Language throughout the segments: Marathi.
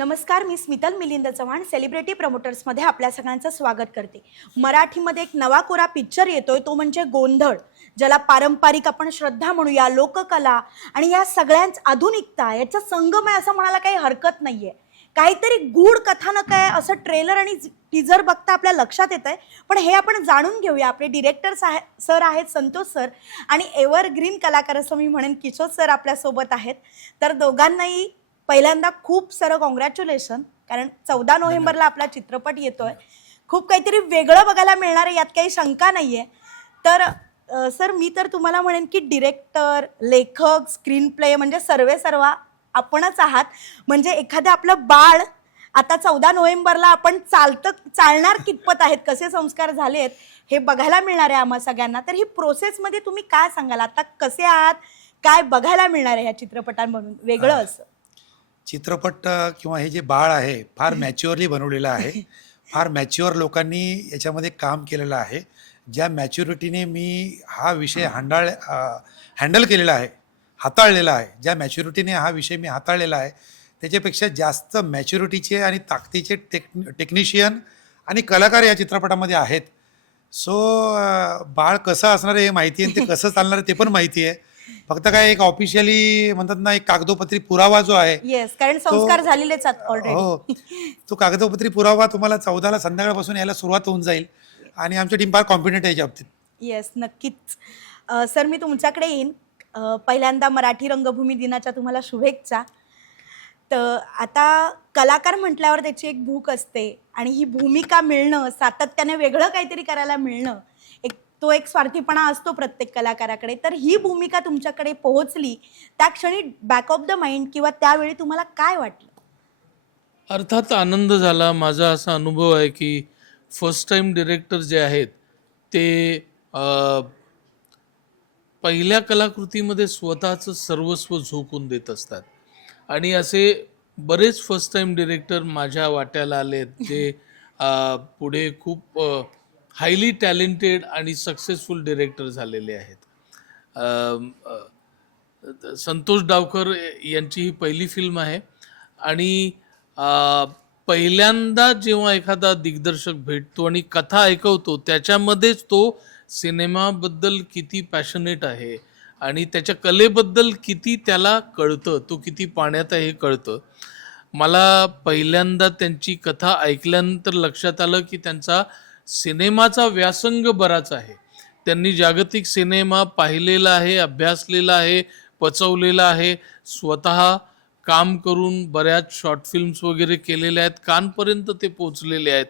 नमस्कार मी स्मितल मिलिंद चव्हाण सेलिब्रिटी प्रमोटर्समध्ये आपल्या सगळ्यांचं स्वागत करते. मराठीमध्ये एक नवा कोरा पिक्चर येतोय तो म्हणजे गोंधळ ज्याला पारंपरिक आपण श्रद्धा म्हणूया लोककला आणि या सगळ्यांच आधुनिकता याचा संगम आहे असं म्हणायला काही हरकत नाही आहे काहीतरी गूढ कथानक आहे असं ट्रेलर आणि टीजर बघता आपल्या लक्षात येत आहे पण हे आपण जाणून घेऊया. आपले डिरेक्टर सर आहेत संतोष सर आणि एव्हरग्रीन कलाकार असं मी म्हणेन किशोर सर आपल्यासोबत आहेत. तर दोघांनाही पहिल्यांदा खूप सारं कॉंग्रॅच्युलेशन कारण चौदा नोव्हेंबरला आपला चित्रपट येतोय. खूप काहीतरी वेगळं बघायला मिळणार आहे यात काही शंका नाही आहे तर अ, सर मी तर तुम्हाला म्हणेन की डिरेक्टर लेखक स्क्रीन प्ले म्हणजे सर्वे सर्वा आपणच आहात. म्हणजे एखादं आपलं बाळ आता चौदा नोव्हेंबरला आपण चालतं चालणार कितपत आहेत कसे संस्कार झाले आहेत हे बघायला मिळणार आहे आम्हा सगळ्यांना. तर ही प्रोसेसमध्ये तुम्ही काय सांगाल? आता कसे आहात काय बघायला मिळणार आहे या चित्रपटांमधून? वेगळं असं. चित्रपट किंवा हे जे बाळ आहे फार मॅच्युअरली बनवलेलं आहे. फार मॅच्युअर लोकांनी याच्यामध्ये काम केलेलं आहे. ज्या मॅच्युरिटीने मी हा विषय हांडाळ हँडल केलेला आहे हाताळलेला आहे ज्या मॅच्युरिटीने हा विषय मी हाताळलेला आहे त्याच्यापेक्षा जास्त मॅच्युरिटीचे आणि ताकदीचे टेक टेक्निशियन आणि कलाकार या चित्रपटामध्ये आहेत. सो बाळ कसं असणार आहे हे माहिती आहे आणि ते कसं चालणार आहे ते पण माहिती आहे. फक्त काय एक ऑफिशियली म्हणतात ना एक कागदोपत्री पुरावा जो आहे येस कारण संस्कार झालेलेच ऑलरेडी हो. तो कागदोपत्री पुरावा तुम्हाला चौदाला संध्याकाळपासून यायला सुरुवात होऊन जाईल आणि आमची टीम फार कॉन्फिडंट आहे याच्या बाबतीत. येस नक्कीच. अ, सर मी तुमच्याकडे येईन. अ, पहिल्यांदा मराठी रंगभूमी दिनाच्या तुम्हाला शुभेच्छा. तर आता कलाकार म्हटल्यावर त्याची एक भूक असते आणि ही भूमिका मिळणं सातत्याने वेगळं काहीतरी करायला मिळणं एक तो एक स्वार्थीपणा असतो प्रत्येक कलाकाराकडे. तर ही भूमिका तुमच्याकडे पोहोचली. त्या क्षणी बॅक ऑफ द माइंड किंवा त्यावेळी तुम्हाला काय वाटलं? अर्थात आनंद झाला. माझा असा अनुभव आहे की फर्स्ट टाइम डिरेक्टर जे आहेत ते पहिल्या कलाकृतीमध्ये स्वतःचं सर्वस्व झोकून देत असतात. आणि असे बरेच फर्स्ट टाइम डिरेक्टर माझ्या वाट्याला आलेत जे पुढे खूप हायली टॅलेंटेड आणि सक्सेसफुल डिरेक्टर झालेले आहेत. संतोष डावकर यांची ही पहिली फिल्म आहे. आणि पहिल्यांदा जेव्हा एखादा दिग्दर्शक भेटतो आणि कथा ऐकवतो त्याच्यामध्येच तो सिनेमाबद्दल किती पॅशनेट आहे आणि त्याच्या कलेबद्दल किती त्याला कळतं तो किती पाण्यात आहे हे कळतं. मला पहिल्यांदा त्यांची कथा ऐकल्यानंतर लक्षात आलं की त्यांचा सिनेमाचा व्यासंग बराच आहे. त्यांनी जागतिक सिनेमा पाहिलेला आहे अभ्यासलेला आहे पचवलेला आहे. स्वतः काम करून बऱ्याच शॉर्ट फिल्म्स वगैरे केलेल्या आहेत कानपर्यंत ते पोचलेले आहेत.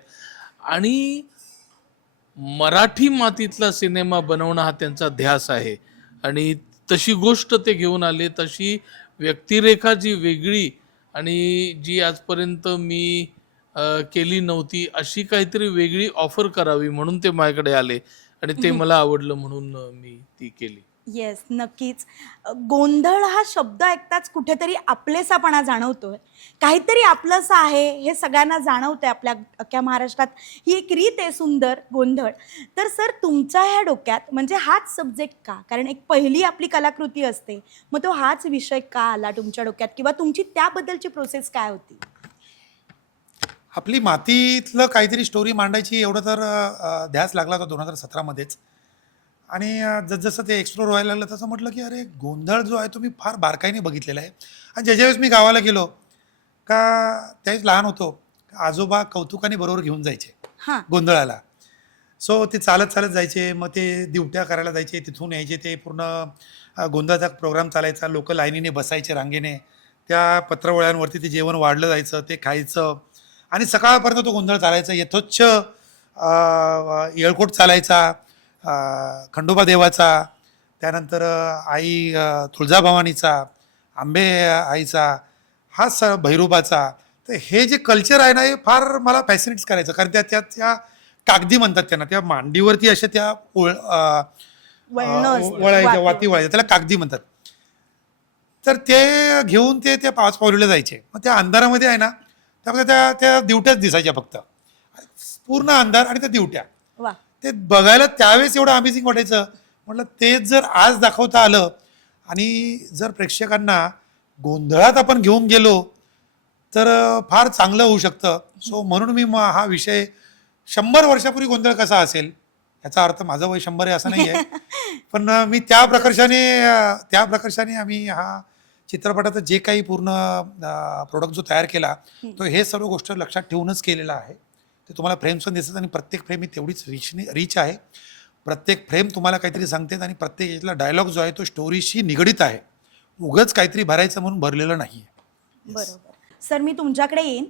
आणि मराठी मातीतला सिनेमा बनवणं हा त्यांचा ध्यास आहे. आणि तशी गोष्ट ते घेऊन आले तशी व्यक्तिरेखा जी वेगळी आणि जी आजपर्यंत मी केली नव्हती अशी काहीतरी वेगळी ऑफर करावी म्हणून ते माझ्याकडे आले आणि ते मला आवडलं म्हणून मी ती केली. येस नक्कीच. अ, गोंधळ हा शब्द ऐकताच कुठेतरी आपलेसापणा जाणवतोय. काहीतरी आपलंसं आहे हे सगळ्यांना जाणवतंय आपल्या अख्ख्या महाराष्ट्रात. ही एक रीत आहे सुंदर गोंधळ. तर सर तुमच्या ह्या डोक्यात म्हणजे हाच सब्जेक्ट का? कारण एक पहिली आपली कलाकृती असते. मग तो हाच विषय का आला तुमच्या डोक्यात? किंवा तुमची त्याबद्दलची प्रोसेस काय होती? आपली मातीतलं काहीतरी स्टोरी मांडायची एवढं तर ध्यास लागला होता दोन हजार सतरामध्येच आणि जसजसं ते एक्सप्लोर व्हायला लागलं तसं म्हटलं की अरे गोंधळ जो आहे तो मी फार बारकाईने बघितलेला आहे. आणि ज्या ज्यावेळेस मी गावाला गेलो का त्यावेळेस लहान होतो आजोबा कौतुकाने बरोबर घेऊन जायचे हां. गोंधळाला. सो ते चालत चालत जायचे मग ते दिवट्या करायला जायचे तिथून यायचे ते पूर्ण गोंधळाचा प्रोग्राम चालायचा लोक लाईनीने बसायचे रांगेने. त्या पत्रवळ्यांवरती ते जेवण वाढलं जायचं ते खायचं. आणि सकाळपर्यंत तो गोंधळ चालायचा. यथोच्छ येळकोट चालायचा खंडोबा देवाचा त्यानंतर आई तुळजाभवानीचा आंबे आईचा हा स भैरोबाचा. तर हे जे कल्चर आहे ना हे फार मला फॅसिनेट्स करायचं. कारण त्या त्या त्या कागदी म्हणतात त्यांना. त्या मांडीवरती अशा त्या ओळ वळायच्या वाती. वाती वळायच्या. त्याला कागदी म्हणतात. तर ते घेऊन ते त्या पाच पावलीला जायचे. मग त्या अंधारामध्ये आहे ना त्या फक्त त्या त्या दिवट्याच दिसायच्या फक्त. पूर्ण अंधार आणि त्या दिवट्या. वा. ते बघायला त्यावेळेस एवढं अमेझिंग वाटायचं. म्हटलं तेच जर आज दाखवता आलं आणि जर प्रेक्षकांना गोंधळात आपण घेऊन गेलो तर फार चांगलं होऊ शकतं. सो म्हणून मी हा विषय शंभर वर्षापूर्वी गोंधळ कसा असेल याचा अर्थ माझं वय शंभर आहे असं नाही आहे पण मी त्या प्रकर्षाने त्या प्रकर्षाने आम्ही हा चित्रपटाचं जे काही पूर्ण प्रोडक्ट जो तयार केला तो हे सर्व गोष्ट लक्षात ठेवूनच केलेला आहे. ते तुम्हाला फ्रेम्स पण दिसतात आणि प्रत्येक फ्रेम ही तेवढीच रिचने रिच आहे. प्रत्येक फ्रेम तुम्हाला काहीतरी सांगते आणि प्रत्येक यातला डायलॉग जो आहे तो स्टोरीशी निगडीत आहे. उगच काहीतरी भरायचं म्हणून भरलेलं नाही बरोबर. सर मी तुमच्याकडे येईन.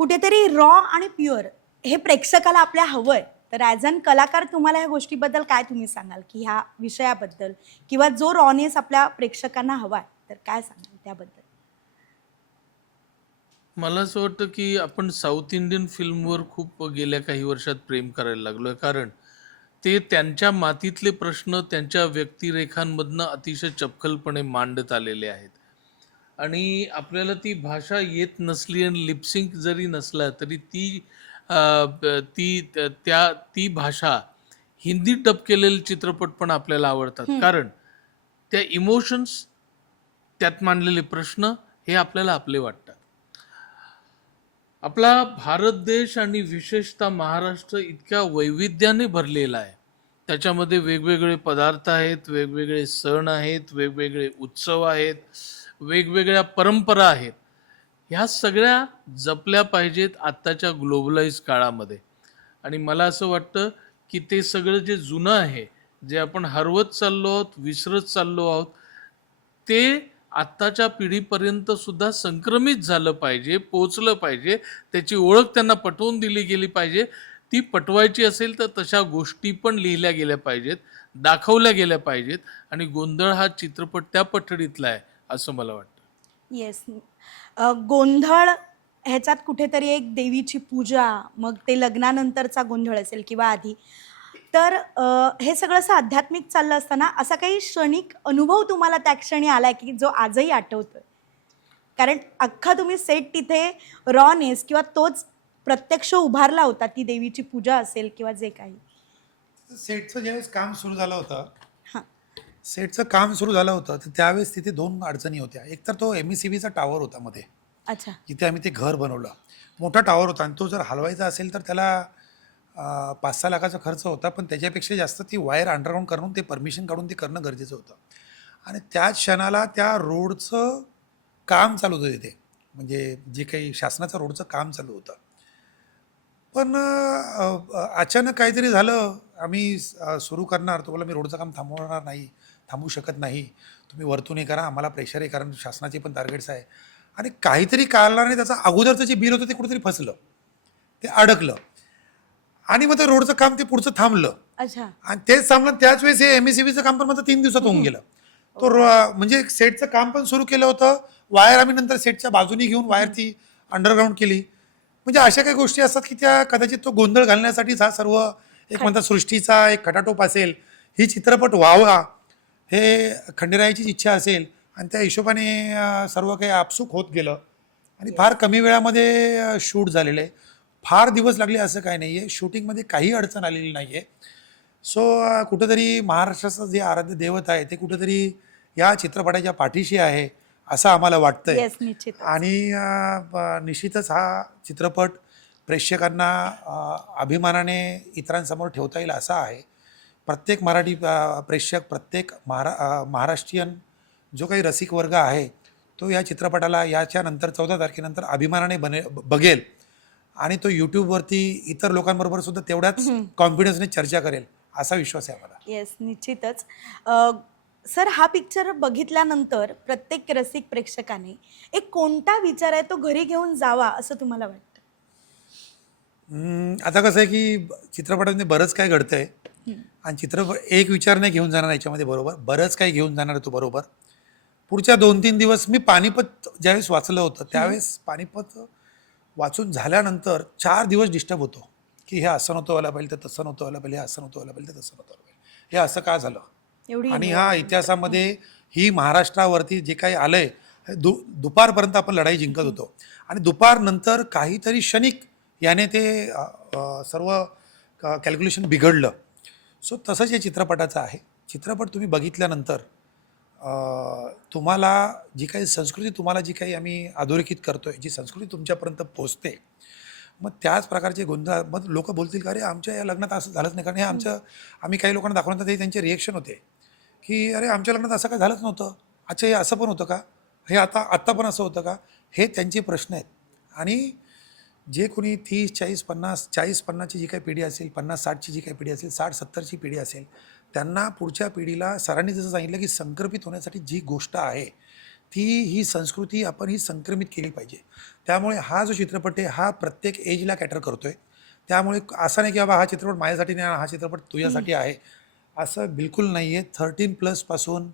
कुठेतरी रॉ आणि प्युअर हे प्रेक्षकाला आपल्या हवंय. तर ॲज अन कलाकार तुम्हाला ह्या गोष्टीबद्दल काय तुम्ही सांगाल? की ह्या विषयाबद्दल किंवा जो रॉनेस आपल्या प्रेक्षकांना हवाय? तर काय सांगाल त्याबद्दल? मला असं वाटतं की आपण साऊथ इंडियन फिल्मवर खूप गेल्या काही वर्षात प्रेम करायला लागलोय. कारण ते त्यांच्या मातीतले प्रश्न त्यांच्या व्यक्तिरेखांमधनं अतिशय चपखलपणे मांडत आलेले आहेत. आणि आपल्याला ती भाषा येत नसली आणि लिपसिंक जरी नसला तरी ती ब- ती त- त्या ती भाषा हिंदी डब केलेले चित्रपट पण आपल्याला आवडतात. कारण त्या इमोशन्स त्यात मांडलेले प्रश्न हे आपल्याला आपले वाटतात. आपला भारत देश आणि विशेषतः महाराष्ट्र इतक्या वैविध्याने भरलेला आहे. त्याच्यामध्ये वेगवेगळे पदार्थ आहेत वेगवेगळे सण आहेत वेगवेगळे उत्सव आहेत वेगवेगळ्या परंपरा आहेत. ह्या सगळ्या जपल्या पाहिजेत आत्ताच्या ग्लोबलाइज काळामध्ये. आणि मला असं वाटतं की ते सगळं जे जुनं आहे जे आपण हरवत चाललो आहोत विसरत चाललो आहोत ते आत्ताच्या पिढीपर्यंत सुद्धा संक्रमित झालं पाहिजे पोचलं पाहिजे. त्याची ओळख त्यांना पटवून दिली गेली पाहिजे. ती पटवायची असेल तर तशा गोष्टी पण लिहिल्या गेल्या पाहिजेत दाखवल्या गेल्या पाहिजेत आणि गोंधळ हा चित्रपट त्या पठडीतला आहे असं मला वाटतं. येस गोंधळ ह्याच्यात कुठेतरी एक देवीची पूजा मग ते लग्नानंतरचा गोंधळ असेल किंवा आधी. तर हे सगळं असं आध्यात्मिक चाललं असताना असा काही क्षणिक अनुभव तुम्हाला त्या क्षणी आलाय की जो आजही आठवतोय? कारण अख्खा तुम्ही सेट तिथे रॉनेस किंवा तोच प्रत्यक्ष उभारला होता ती देवीची पूजा असेल किंवा जे काही. सेटचं ज्यावेळेस काम सुरू झालं होतं हां. सेटचं काम सुरू झालं होतं तर त्यावेळेस तिथे दोन अडचणी होत्या. एक तर तो एम ई सी बीचा टावर होता मध्ये. अच्छा. जिथे आम्ही ते घर बनवलं. मोठा टावर होता आणि तो जर हलवायचा असेल तर त्याला पाच सहा लाखाचा खर्च होता पण त्याच्यापेक्षा जास्त ती वायर अंडरग्राऊंड करून ते परमिशन काढून ते करणं गरजेचं होतं. आणि त्या क्षणाला त्या रोडचं काम चालू होतं तिथे. म्हणजे जे काही शासनाचं रोडचं काम चालू होतं. पण अचानक काहीतरी झालं. आम्ही सुरू करणार. तो बोला मी रोडचं काम थांबवणार नाही. थांबवू शकत नाही. तुम्ही वरतून हे करा. आम्हाला प्रेशर आहे कारण शासनाचे पण टार्गेट्स आहे. आणि काहीतरी कारणाने त्याचं अगोदरचं जे बिल होतं ते कुठेतरी फसलं. ते अडकलं. आणि मग ते रोडचं काम ते पुढचं थांबलं. अच्छा. आणि तेच थांबलं त्याच वेळेस हे एम एस काम पण माझं तीन दिवसात होऊन गेलं. तो म्हणजे सेटचं काम पण सुरू केलं होतं. वायर आम्ही नंतर सेटच्या बाजूनी घेऊन वायर ती अंडरग्राऊंड केली. म्हणजे अशा काही गोष्टी असतात की त्या कदाचित तो गोंधळ घालण्यासाठीच हा सर्व एक म्हणतात सृष्टीचा एक खटाटोप असेल. ही चित्रपट व्हावा हे खंडेरायाचीच इच्छा असेल आणि त्या हिशोबाने सर्व काही आपसूक होत गेलं. आणि फार कमी वेळामध्ये शूट झालेलं आहे. फार दिवस लागले असं काही नाही आहे शूटिंगमध्ये काही अडचण आलेली नाही आहे सो कुठंतरी महाराष्ट्राचं जे आराध्य दैवत आहे ते कुठंतरी या चित्रपटाच्या पाठीशी आहे असं आम्हाला वाटतंय. आणि निश्चितच हा चित्रपट प्रेक्षकांना अभिमानाने इतरांसमोर ठेवता येईल असा आहे. प्रत्येक मराठी प्रेक्षक प्रत्येक महारा महाराष्ट्रीयन जो काही रसिक वर्ग आहे तो या चित्रपटाला याच्या नंतर चौदा तारखेनंतर अभिमानाने बने बघेल. आणि तो यूट्यूबवरती इतर लोकांबरोबर सुद्धा तेवढ्याच कॉन्फिडन्सने चर्चा करेल असा विश्वास आहे मला येस निश्चितच. अ, सर हा पिक्चर बघितल्यानंतर प्रत्येक रसिक प्रेक्षकाने एक कोणता विचार आहे तो घरी घेऊन जावा असं तुम्हाला वाटतं? हम्म, आता कसं आहे की चित्रपटामध्ये बरंच काय घडतंय. आणि चित्रपट एक विचार नाही घेऊन जाणार याच्यामध्ये बरोबर. बरंच काही घेऊन जाणार आहे तो बरोबर. पुढच्या दोन तीन दिवस मी पानिपत ज्यावेळेस वाचलं होतं त्यावेळेस पानिपत वाचून झाल्यानंतर चार दिवस डिस्टर्ब होतो. की हे असं नव्हतं व्हायला पाहिजे तर तसं नव्हतं व्हायला पाहिजे हे असं नव्हतं व्हायला पाहिजे तर तसं नव्हतं व्हायला पाहिजे. हे असं का झालं? आणि हा इतिहासामध्ये ही महाराष्ट्रावरती जे काही आलंय हे दु दुपारपर्यंत आपण लढाई जिंकत होतो. आणि दुपारनंतर काहीतरी क्षणिक याने ते सर्व कॅल्क्युलेशन बिघडलं. सो तसंच या चित्रपटाचं आहे. चित्रपट तुम्ही बघितल्यानंतर तुम्हाला जी काही संस्कृती तुम्हाला जी काही आम्ही अधोरेखित करतो आहे जी संस्कृती तुमच्यापर्यंत पोचते मग त्याच प्रकारचे गोंधळ मग लोक बोलतील का अरे आमच्या या लग्नात असं झालंच नाही. कारण हे आमचं आम्ही काही लोकांना दाखवल्यानंतर ते त्यांचे रिएक्शन होते. की अरे आमच्या लग्नात असं काय झालंच नव्हतं. अच्छा हे असं पण होतं का? हे आता आत्ता पण असं होतं का? हे त्यांचे प्रश्न आहेत. आणि जे कोणी तीस चाळीस पन्नास चाळीस पन्नासची जी काही पिढी असेल पन्नास साठची जी काही पिढी असेल साठ सत्तरची पिढी असेल त्यांना पुढच्या पिढीला सरांनी जसं सांगितलं की संक्रमित होण्यासाठी जी गोष्ट आहे ती ही संस्कृती आपण ही संक्रमित केली पाहिजे. त्यामुळे हा जो चित्रपट आहे हा प्रत्येक एजला कॅटर करतो आहे त्यामुळे असं नाही की बाबा हा चित्रपट माझ्यासाठी नाही हा चित्रपट तुझ्यासाठी आहे. असं बिलकुल नाही आहे थर्टीन प्लसपासून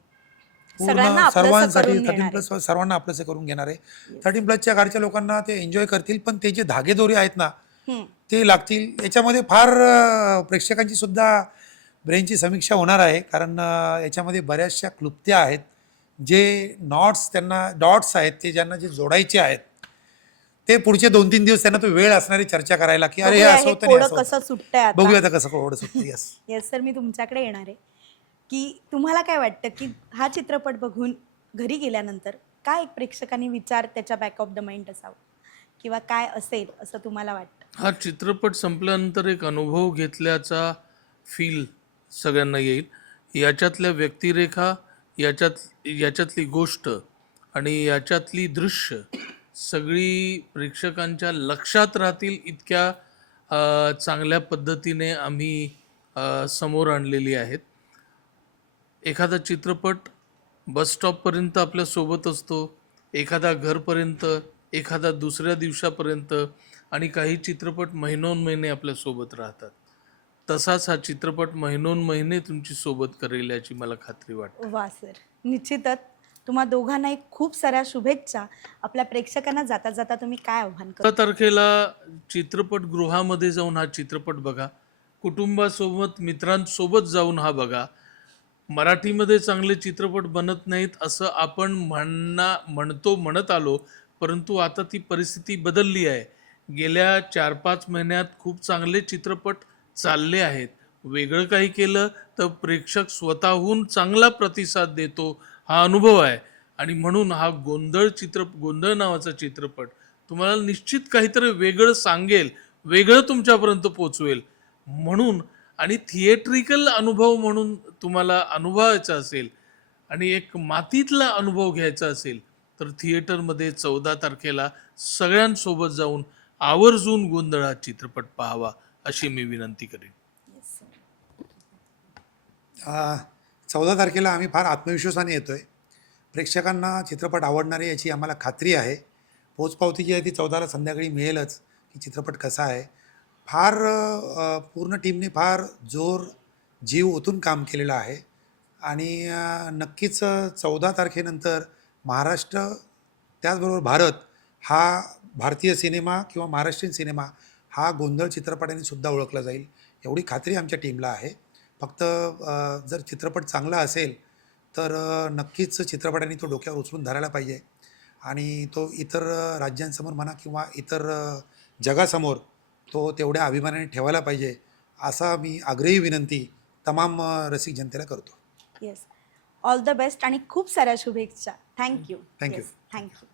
पूर्ण सर्वांसाठी थर्टीन प्लस सर्वांना आपलंसं करून घेणार आहे. थर्टीन प्लसच्या घरच्या लोकांना ते एन्जॉय करतील पण ते जे धागेदोरे आहेत ना. ते लागतील. याच्यामध्ये फार प्रेक्षकांची सुद्धा ब्रेनची समीक्षा होणार आहे कारण याच्यामध्ये बऱ्याचशा क्लुप्त्या आहेत. जे नॉट्स त्यांना डॉट्स आहेत ते ज्यांना जे जोडायचे आहेत ते पुढचे दोन तीन दिवस त्यांना तो वेळ असणारी चर्चा करायला की अरे हे असं हे होतं नाही कोडं असं कसं. सुटतंय बघूया आता कसं कोवड सुटतं येस येस सर मी तुमच्याकडे येणार आहे. की तुम्हाला काय वाटतं की हा चित्रपट बघून घरी गेल्यानंतर काय एक प्रेक्षकांनी विचार त्याच्या बॅक ऑफ द माइंड असावा? किंवा काय असेल असं तुम्हाला वाटतं? हा चित्रपट संपल्यानंतर एक अनुभव घेतल्याचा फील सगळ्यांना येईल. याच्यातल्या व्यक्तिरेखा याच्यात याच्यातली गोष्ट आणि याच्यातली दृश्य सगळी प्रेक्षकांच्या लक्षात राहतील इतक्या चांगल्या पद्धतीने आम्ही समोर आणलेली आहेत. एखादा चित्रपट बस स्टॉपपर्यंत आपल्यासोबत असतो एखादा घरपर्यंत एखादा दुसऱ्या दिवसापर्यंत आणि काही चित्रपट महिनोन महिने आपल्यासोबत राहतात. तसाच हा चित्रपट महिनोन महिने तुमची सोबत करेल याची मला खात्री वाटते. वा सर. निश्चितच. तुम्हा दोघांना एक खूप साऱ्या शुभेच्छा. आपल्या प्रेक्षकांना जाता जाता तुम्ही काय आव्हान करता? तारखेला चित्रपटगृहामध्ये जाऊन हा चित्रपट बघा. कुटुंबासोबत मित्रांसोबत जाऊन हा बघा. मराठीमध्ये चांगले चित्रपट बनत नाहीत असं आपण म्हणना म्हणतो म्हणत आलो. परंतु आता ती परिस्थिती बदलली आहे. गेल्या चार पाच महिन्यात खूप चांगले चित्रपट चालले आहेत. वेगळं काही केलं तर प्रेक्षक स्वतःहून चांगला प्रतिसाद देतो हा अनुभव आहे. आणि म्हणून हा गोंधळ चित्र गोंधळ नावाचा चित्रपट तुम्हाला निश्चित काहीतरी वेगळं सांगेल वेगळं तुमच्यापर्यंत पोचवेल. म्हणून आणि थिएट्रिकल अनुभव म्हणून तुम्हाला अनुभवायचा असेल आणि एक मातीतला अनुभव घ्यायचा असेल तर थिएटरमध्ये चौदा तारखेला सगळ्यांसोबत जाऊन आवर्जून गोंधळ हा चित्रपट पाहावा. अशी मी विनंती करेन. चौदा तारखेला आम्ही फार आत्मविश्वासाने येतो आहे प्रेक्षकांना चित्रपट आवडणार आहे याची आम्हाला खात्री आहे. पोचपावती जी आहे ती चौदाला संध्याकाळी मिळेलच की चित्रपट कसा आहे. फार पूर्ण टीमने फार जोर जीव ओतून काम केलेलं आहे. आणि नक्कीच चौदा तारखेनंतर महाराष्ट्र त्याचबरोबर भारत हा भारतीय सिनेमा किंवा महाराष्ट्रीयन सिनेमा हा गोंधळ चित्रपटाने सुद्धा ओळखला जाईल. एवढी खात्री आमच्या टीमला आहे. फक्त जर चित्रपट चांगला असेल तर नक्कीच चित्रपटाने तो डोक्यावर उचलून धरायला पाहिजे. आणि तो इतर राज्यांसमोर म्हणा किंवा इतर जगासमोर तो तेवढ्या अभिमानाने ठेवायला पाहिजे असा मी आग्रही विनंती तमाम रसिक जनतेला करतो. येस ऑल द बेस्ट आणि खूप साऱ्या शुभेच्छा. Thank you you. थँक्यू